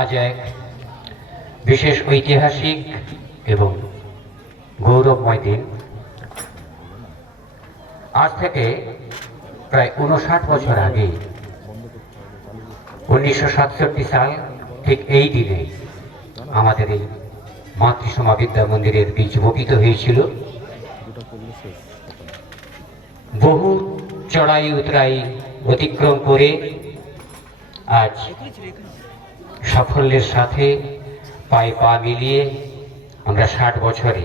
আজ এক বিশেষ ঐতিহাসিক এবং গৌরবময় দিন। আজ থেকে প্রায় 59 বছর আগে 1967 সাল ঠিক এই দিনে আমাদের এই মাতৃসমা বিদ্যা মন্দিরের বীজ বপিত হয়েছিল। বহু চড়াই উতরাই অতিক্রম করে আজ সাফল্যের সাথে পায়ে পা মিলিয়ে আমরা 60 বছরে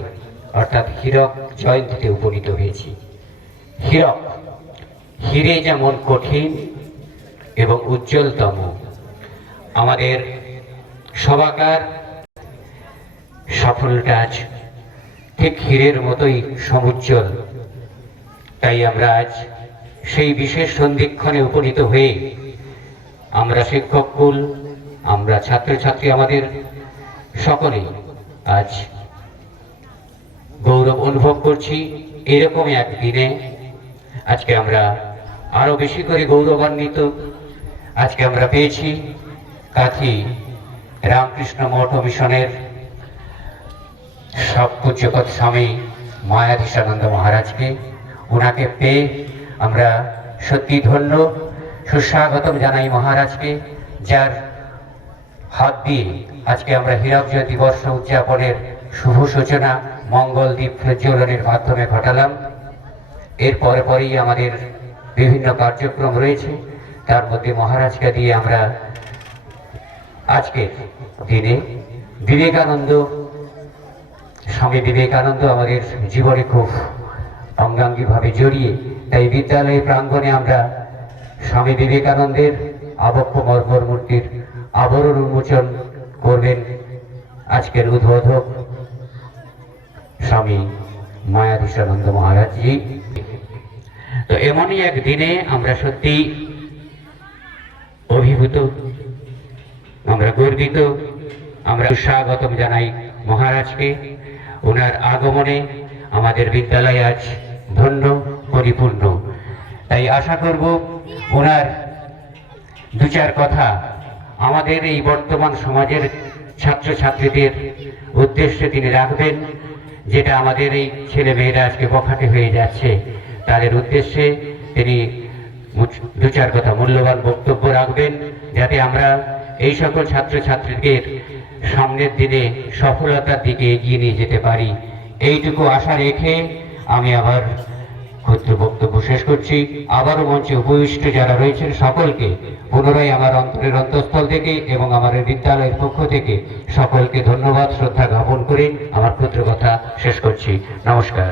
অর্থাৎ হীরক জয়ন্তীতে উপনীত হয়েছি। হীরক, হিরে যেমন কঠিন এবং উজ্জ্বলতম, আমাদের সবাকার সাফল্যটা আজ ঠিক হীরের মতোই সমুজ্জ্বল। তাই আমরা আজ সেই বিশেষ সন্ধিক্ষণে উপনীত হয়ে আমরা শিক্ষককুল, আমরা ছাত্রছাত্রী, আমাদের সকলেই আজ গৌরব অনুভব করছি। এরকম এক দিনে আজকে আমরা আরো বেশি করে গৌরবান্বিত। আজকে আমরা পেয়েছি কাথি রামকৃষ্ণ মঠ মিশনের সব পূজ্যপদ স্বামী মায়াধীশানন্দ মহারাজকে। ওনাকে পেয়ে আমরা সত্যি ধন্য, সুস্বাগতম জানাই মহারাজকে, যার হাত দিয়ে আজকে আমরা হীরক জয়ন্তী বর্ষ উদযাপনের শুভ সূচনা মঙ্গল দ্বীপ প্রজ্বলনের মাধ্যমে ঘটালাম। এর পরে পরেই আমাদের বিভিন্ন কার্যক্রম রয়েছে, তার মধ্যে মহারাজকে দিয়ে আমরা আজকের দিনে বিবেকানন্দ, স্বামী বিবেকানন্দ আমাদের জীবনে খুব অঙ্গাঙ্গিভাবে জড়িয়ে, তাই বিদ্যালয় প্রাঙ্গণে আমরা স্বামী বিবেকানন্দের আবক্ষ মর্মর মূর্তির আবরণ উন্মোচন করবেন আজকের উদ্বোধক স্বামী মায়াধীশানন্দ মহারাজজি। তো এমনই এক দিনে আমরা সত্যি অভিভূত, আমরা গর্বিত। আমরা স্বাগতম জানাই মহারাজকে। ওনার আগমনে আমাদের বিদ্যালয় আজ ধন্য, পরিপূর্ণ। তাই আশা করব ওনার দু চার কথা আমাদের এই বর্তমান সমাজের ছাত্রছাত্রীদের উদ্দেশ্যে তিনি রাখবেন, যেটা আমাদের এই ছেলে মেয়েরা আজকে বখাটে হয়ে যাচ্ছে, তাদের উদ্দেশ্যে তিনি দু চার কথা মূল্যবান বক্তব্য রাখবেন, যাতে আমরা এই সকল ছাত্রছাত্রীদের সামনের দিনে সফলতার দিকে এগিয়ে নিয়ে যেতে পারি। এইটুকু আশা রেখে আমি আবার ক্ষুদ্র বক্তব্য শেষ করছি। আবারও মঞ্চে উপবিষ্ট যারা রয়েছেন সকলকে পুনরায় আমার অন্তরের অন্তঃস্থল থেকে এবং আমার বিদ্যালয়ের পক্ষ থেকে সকলকে ধন্যবাদ, শ্রদ্ধা জ্ঞাপন করে আমার ক্ষুদ্র কথা শেষ করছি। নমস্কার।